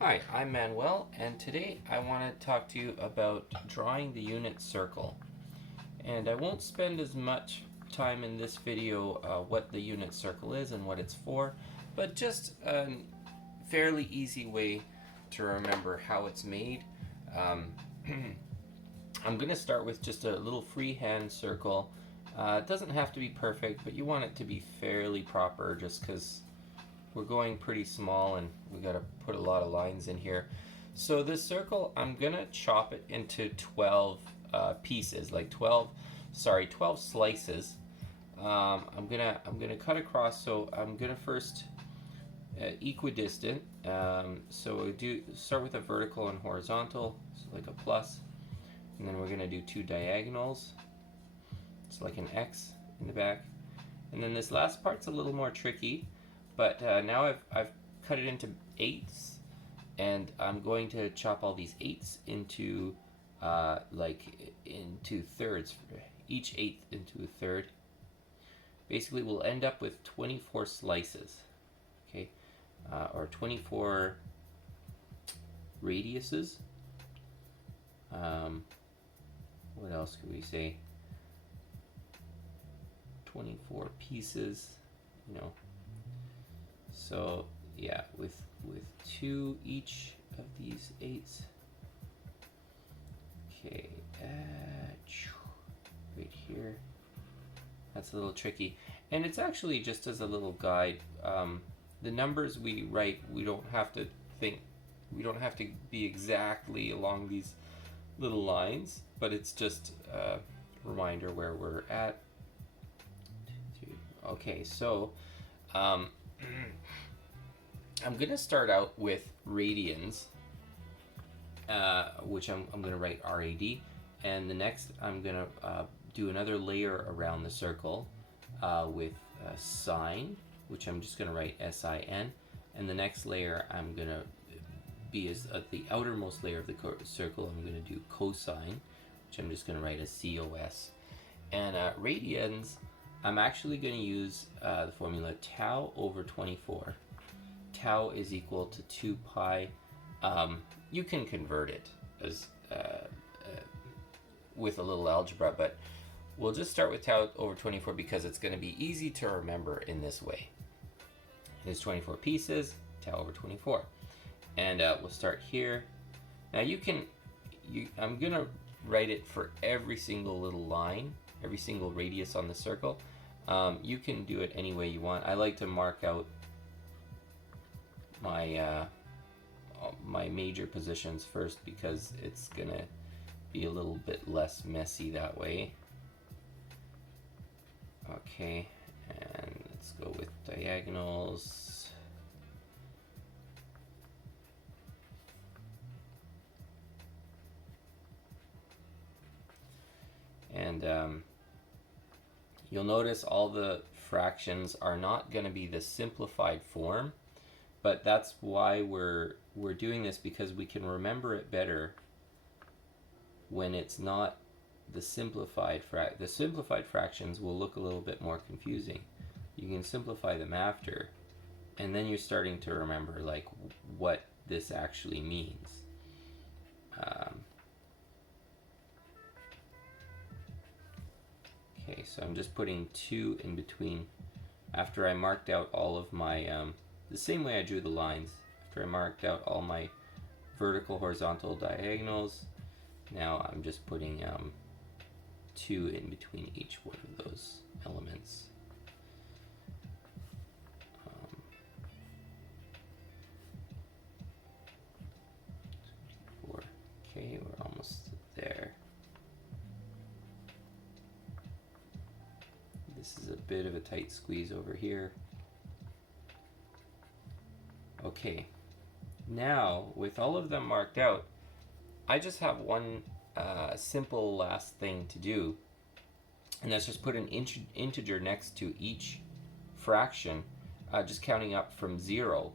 Hi, I'm Manuel, and today I want to talk to you about drawing the unit circle. And I won't spend as much time in this video what the unit circle is and what it's for, but just a fairly easy way to remember how it's made. Um, I'm going to start with just a little freehand circle. It doesn't have to be perfect, but you want it to be fairly proper just because we're going pretty small and we got to put a lot of lines in here. So this circle, I'm gonna chop it into 12 pieces, like 12 slices. I'm gonna cut across. So I'm gonna first equidistant. So we do start with a vertical and horizontal, so like a plus, and then we're gonna do two diagonals. It's like an X in the back, and then this last part's a little more tricky. But now I've cut it into eighths, and I'm going to chop all these eighths into into thirds, each eighth into a third. Basically, we'll end up with 24 slices, okay, or 24 radiuses. What else could we say? 24 pieces, you know. So yeah, with two each of these eights. Okay, right here. That's a little tricky, and it's actually just as a little guide. The numbers we write, we don't have to think. We don't have to be exactly along these little lines, but it's just a reminder where we're at. Okay, so um, I'm gonna start out with radians, which I'm gonna write RAD, and the next I'm gonna do another layer around the circle with sine, which I'm just gonna write SIN, and the next layer I'm gonna be as the outermost layer of the circle. I'm gonna do cosine, which I'm just gonna write as COS, and radians. I'm actually going to use the formula tau over 24. Tau is equal to 2 pi. You can convert it as with a little algebra, but we'll just start with tau over 24 because it's going to be easy to remember in this way. There's 24 pieces, tau over 24. And we'll start here. Now I'm going to write it for every single little line, every single radius on the circle. You can do it any way you want. I like to mark out my my major positions first because it's gonna be a little bit less messy that way. Okay, and let's go with diagonals. And you'll notice all the fractions are not going to be the simplified form, but that's why we're doing this, because we can remember it better when it's not the simplified the simplified fractions will look a little bit more confusing. You can simplify them after, and then you're starting to remember like what this actually means. Okay, so I'm just putting 2 in between after I marked out all of my, the same way I drew the lines, after I marked out all my vertical, horizontal, diagonals. Now I'm just putting 2 in between each one of those elements. Okay, we're almost there. This is a bit of a tight squeeze over here. Okay, now with all of them marked out, I just have one simple last thing to do, and that's just put an integer next to each fraction, just counting up from 0.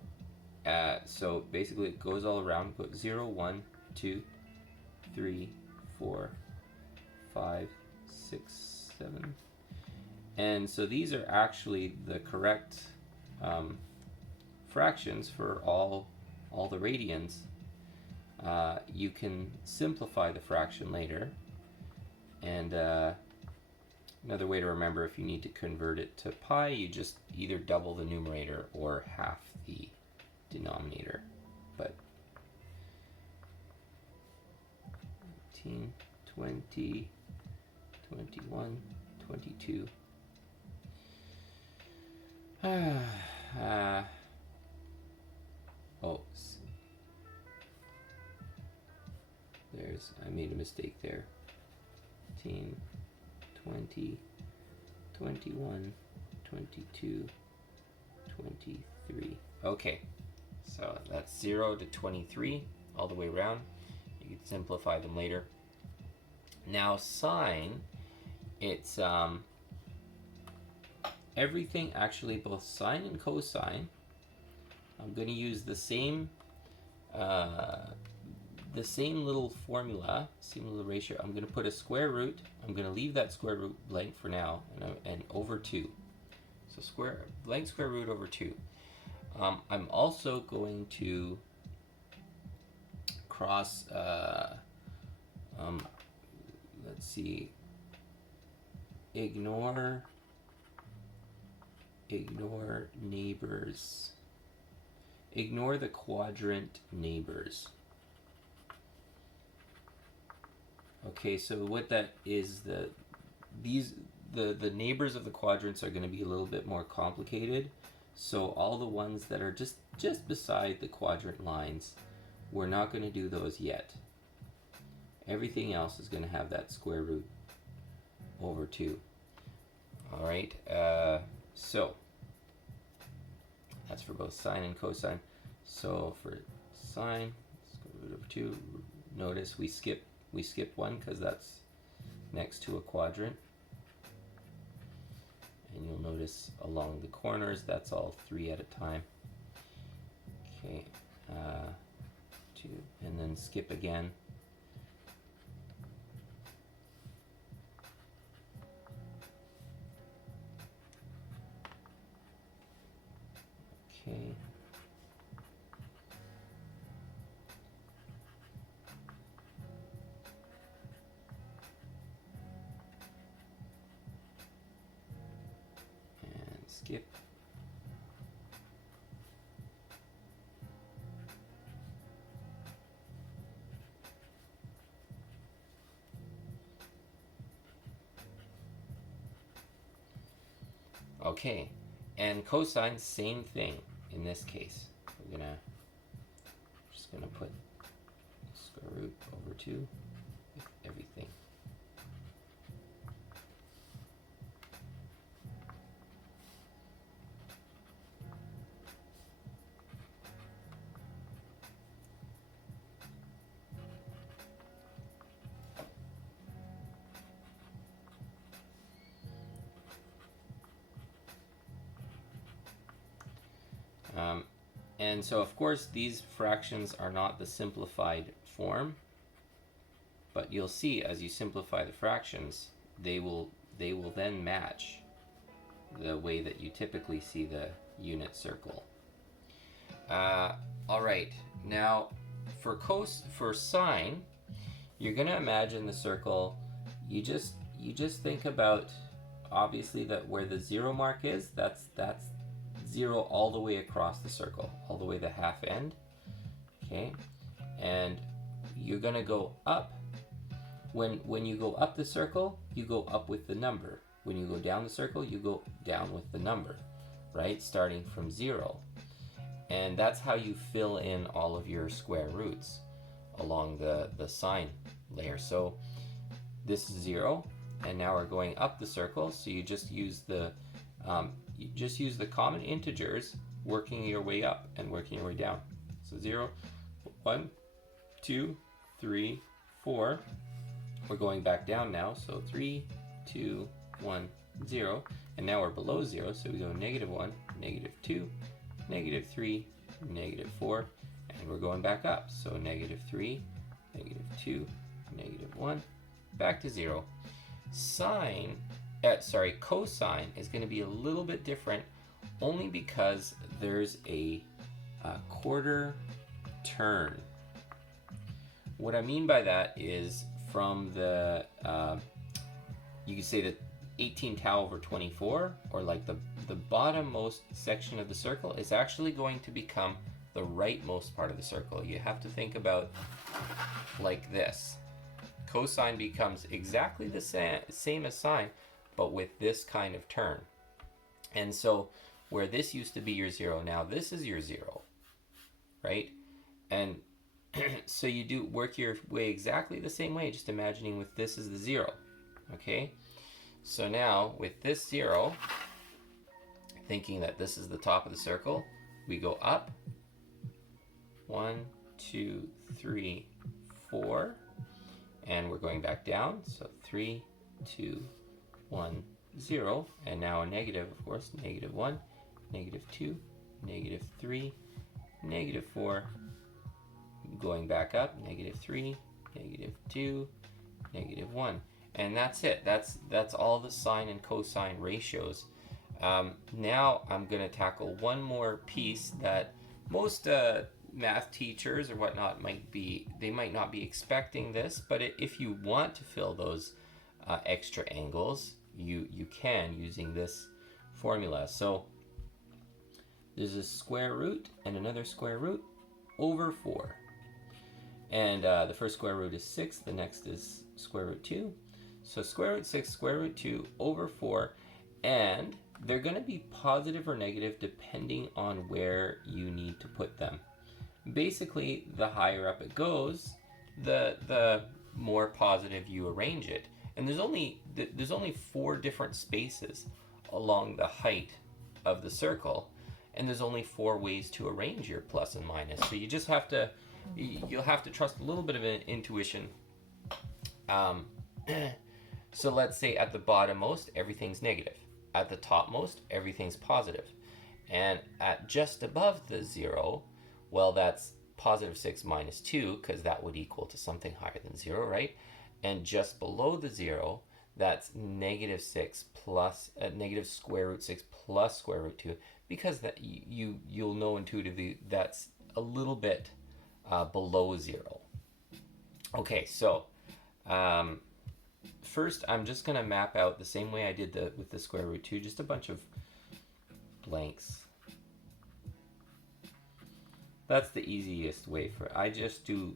So basically it goes all around. Put 0, 1, 2, 3, 4, 5, 6, 7. And so these are actually the correct fractions for all all the radians, you can simplify the fraction later. And another way to remember, if you need to convert it to pi, you just either double the numerator or half the denominator. But 19, 20, 21, 22. Oh, I made a mistake there. 19, 20, 21, 22, 23. Okay, so that's 0 to 23 all the way around. You can simplify them later. Now sine, it's everything, actually both sine and cosine. I'm going to use the same little formula, same little ratio. I'm going to put a square root. I'm going to leave that square root blank for now, and over 2. So blank square root over 2. I'm also going to cross, let's see, ignore neighbors. Ignore the quadrant neighbors. Okay, so what that is, the neighbors of the quadrants are going to be a little bit more complicated. So all the ones that are just beside the quadrant lines, we're not going to do those yet. Everything else is going to have that square root over 2. All right, so that's for both sine and cosine. So for sine, square root over 2. Notice we skip 1 because that's next to a quadrant. And you'll notice along the corners, that's all 3 at a time. Okay, 2, and then skip again. Okay. And skip. Okay, and cosine, same thing in this case. We're just gonna put square root over 2 with everything. And so of course these fractions are not the simplified form, but you'll see as you simplify the fractions, they will then match the way that you typically see the unit circle. All right, now for sine, you're gonna imagine the circle. You just think about, obviously, that where the 0 mark is, that's 0 all the way across the circle, all the way the half end. Okay, and you're gonna go up. When you go up the circle, you go up with the number. When you go down the circle, you go down with the number, right? Starting from 0. And that's how you fill in all of your square roots along the sine layer. So this is 0, and now we're going up the circle, so you just use the common integers, working your way up and working your way down. So 0, 1, 2, 3, 4. We're going back down now, so 3, 2, 1, 0. And now we're below 0, so we go -1, -2, -3, -4. And we're going back up, so -3, -2, -1, back to 0. Cosine is going to be a little bit different, only because there's a quarter turn. What I mean by that is from the, you could say the 18 tau over 24, or like the bottommost section of the circle is actually going to become the rightmost part of the circle. You have to think about like this. Cosine becomes exactly the same as sine, but with this kind of turn. And so where this used to be your 0, now this is your 0, right? And so you do work your way exactly the same way, just imagining with this as the 0, okay? So now with this 0, thinking that this is the top of the circle, we go up, 1, 2, 3, 4, and we're going back down, so 3, 2, 1, 0, and now a negative, of course, negative 1, negative 2, negative 3, negative 4, going back up, negative 3, negative 2, negative 1. And that's it. That's all the sine and cosine ratios. Now I'm going to tackle one more piece that most math teachers or whatnot might not be expecting this, but if you want to fill those extra angles, you can using this formula. So there's a square root and another square root over 4. And the first square root is 6, the next is square root 2. So square root 6, square root 2 over 4, and they're going to be positive or negative depending on where you need to put them. Basically, the higher up it goes, the more positive you arrange it. And there's only 4 different spaces along the height of the circle, and there's only 4 ways to arrange your plus and minus. So you just have to, you'll have to trust a little bit of an intuition. So let's say at the bottommost, everything's negative. At the topmost, everything's positive. And at just above the 0, well, that's positive 6 minus 2, because that would equal to something higher than 0, right? And just below the 0, that's negative 6 plus, negative square root 6 plus square root 2, because that you'll know intuitively that's a little bit below 0. Okay, so first I'm just going to map out the same way I did with the square root 2, just a bunch of blanks. That's the easiest way for it. I just do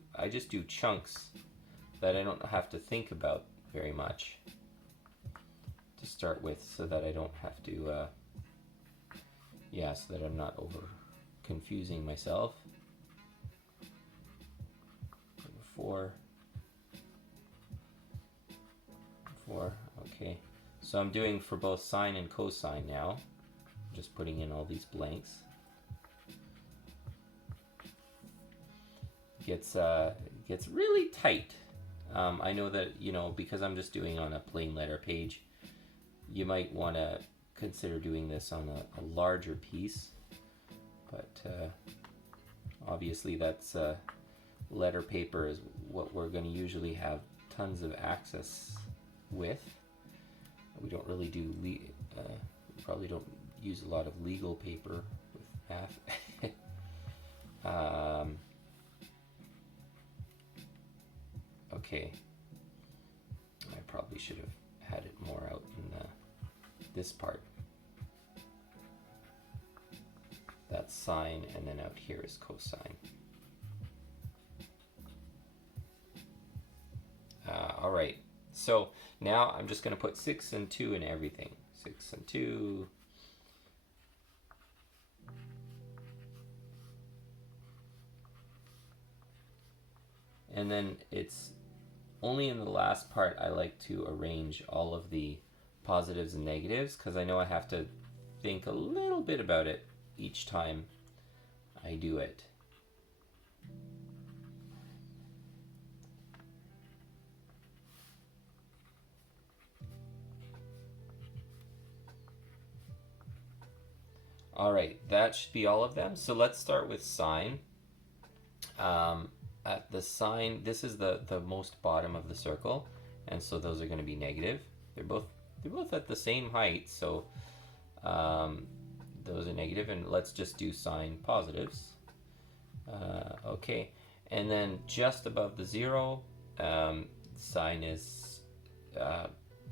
chunks that I don't have to think about very much to start with, so that I don't have to so that I'm not over confusing myself. 4, okay. So I'm doing for both sine and cosine now. Just putting in all these blanks. Gets really tight. I know that, because I'm just doing on a plain letter page, you might want to consider doing this on a larger piece, but obviously that's letter paper is what we're going to usually have tons of access with. We don't really do we probably don't use a lot of legal paper with math. Okay, I probably should have had it more out in this part. That's sine, and then out here is cosine. All right, so now I'm just going to put 6 and 2 in everything. 6 and 2. And then it's only in the last part I like to arrange all of the positives and negatives, because I know I have to think a little bit about it each time I do it. All right, that should be all of them. So let's start with sine. At the sine, this is the most bottom of the circle, and so those are going to be negative. They're both at the same height, so those are negative. And let's just do sine positives. Okay, and then just above the 0, sign is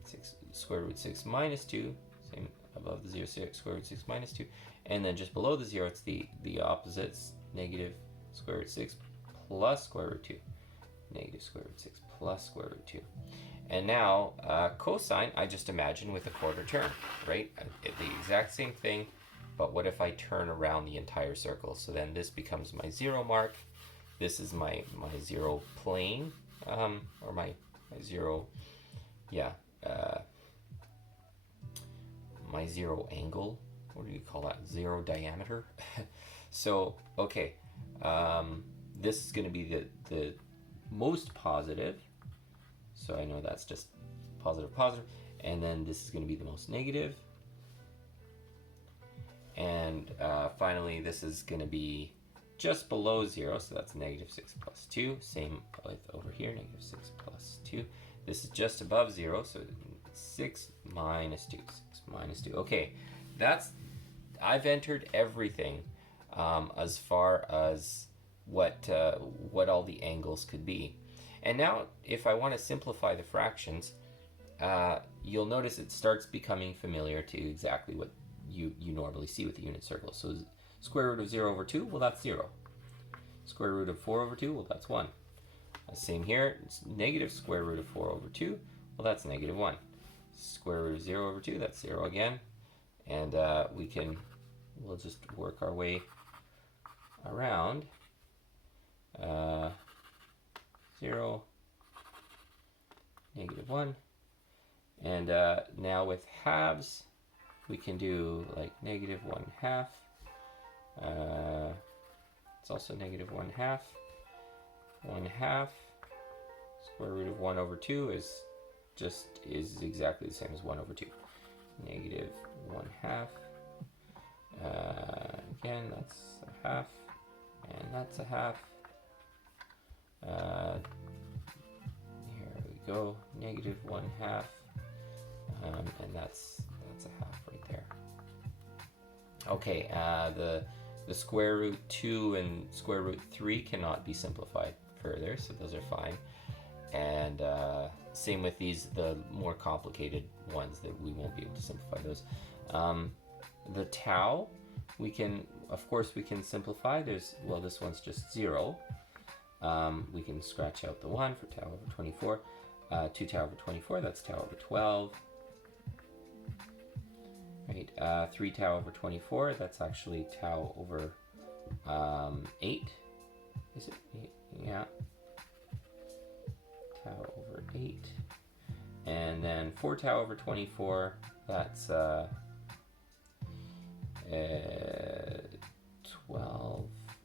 6, square root 6 minus 2, same above the 0, square root 6 minus 2, and then just below the 0, it's the opposites, negative square root 6 plus square root 2, negative square root 6 plus square root 2. And now cosine, I just imagine with a quarter turn, right? The exact same thing, but what if I turn around the entire circle? So then this becomes my 0 mark. This is my 0 plane, or my 0, yeah, my 0 angle. What do you call that? 0 diameter. So, okay, this is going to be the most positive. So I know that's just positive, positive. And then this is going to be the most negative. And finally, this is going to be just below 0. So that's negative 6 plus 2. Same with over here, negative 6 plus 2. This is just above 0. So 6 minus 2. 6 minus 2. Okay, I've entered everything as far as what all the angles could be. And now, if I want to simplify the fractions, you'll notice it starts becoming familiar to exactly what you normally see with the unit circle. So square root of 0 over 2, well, that's 0. Square root of 4 over 2, well, that's 1. Same here, it's negative square root of 4 over 2, well, that's negative 1. Square root of 0 over 2, that's 0 again. And we'll just work our way around. 0, negative 1. And now with halves, we can do like negative 1/2. It's also negative 1/2. 1/2 square root of 1 over 2 is exactly the same as 1 over 2. Negative 1/2. Again, that's a half, and that's a half. Here we go, negative 1/2, and that's a half right there. Okay, the square root 2 and square root 3 cannot be simplified further, so those are fine. And same with these, the more complicated ones that we won't be able to simplify those. The tau, of course we can simplify. This one's just 0. We can scratch out the 1 for tau over 24. 2 tau over 24, that's tau over 12. Right, 3 tau over 24, that's actually tau over 8. Is it 8? Yeah. Tau over 8. And then 4 tau over 24, that's 12.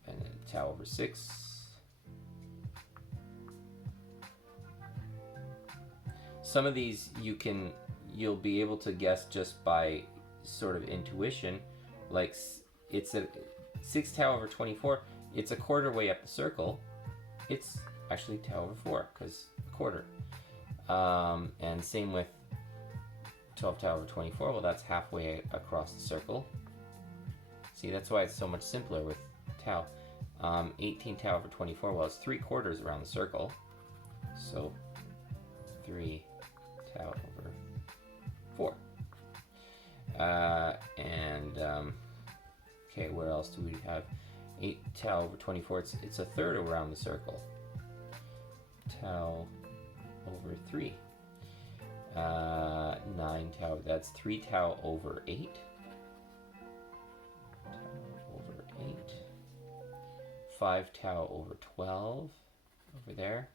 And then tau over 6. Some of these you'll be able to guess just by sort of intuition. Like it's a 6 tau over 24. It's a quarter way up the circle. It's actually tau over 4 because a quarter. And same with 12 tau over 24. Well, that's halfway across the circle. See, that's why it's so much simpler with tau. 18 tau over 24. Well, it's 3/4 around the circle. So 3 tau over 4. Okay, where else do we have? 8 tau over 24, it's a third around the circle. Tau over 3. 9 tau, that's 3 tau over 8. Tau over 8. 5 tau over 12, over there.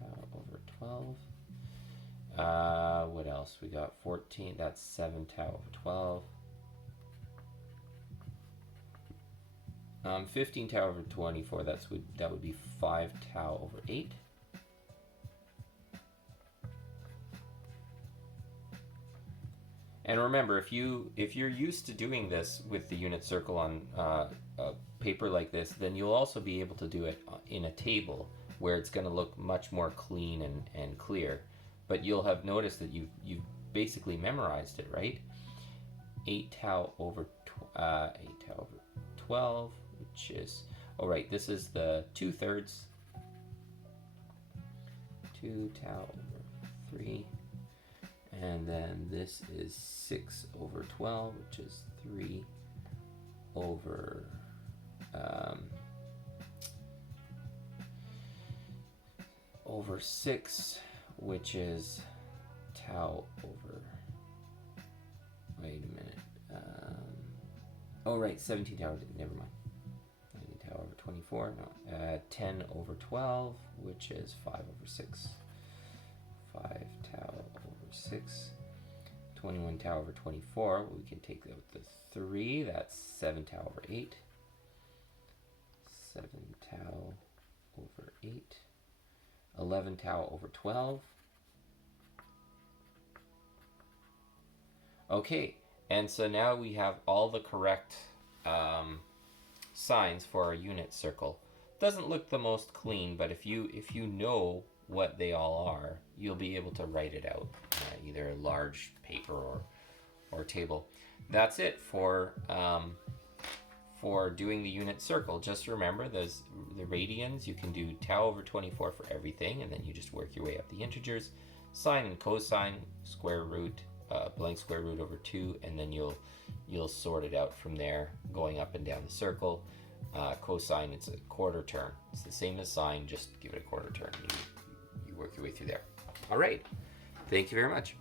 Tau over 12. What else? We got 14, that's 7 tau over 12. 15 tau over 24, that would be 5 tau over 8. And remember, if you're used to doing this with the unit circle on a paper like this, then you'll also be able to do it in a table where it's going to look much more clean and clear. But you'll have noticed that you've basically memorized it, right? 8 tau over 12 which is, oh right, this is the 2/3. 2 tau over 3. And then this is 6 over 12, which is 3 over over 6, which is tau over, wait a minute, oh right, 17 tau, never mind, 19 tau over 24, no, 10 over 12, which is 5 over 6, 5 tau over 6, 21 tau over 24, we can take out the 3, that's 7 tau over 8, 7 tau over 8, 11 tau over 12. Okay, and so now we have all the correct signs for our unit circle. Doesn't look the most clean, but if you know what they all are, you'll be able to write it out, either a large paper or table. That's it for doing the unit circle. Just remember, there's the radians. You can do tau over 24 for everything, and then you just work your way up the integers. Sine and cosine, square root, blank square root over 2, and then you'll sort it out from there, going up and down the circle. Cosine, it's a quarter turn. It's the same as sine, just give it a quarter turn. You work your way through there. All right. Thank you very much.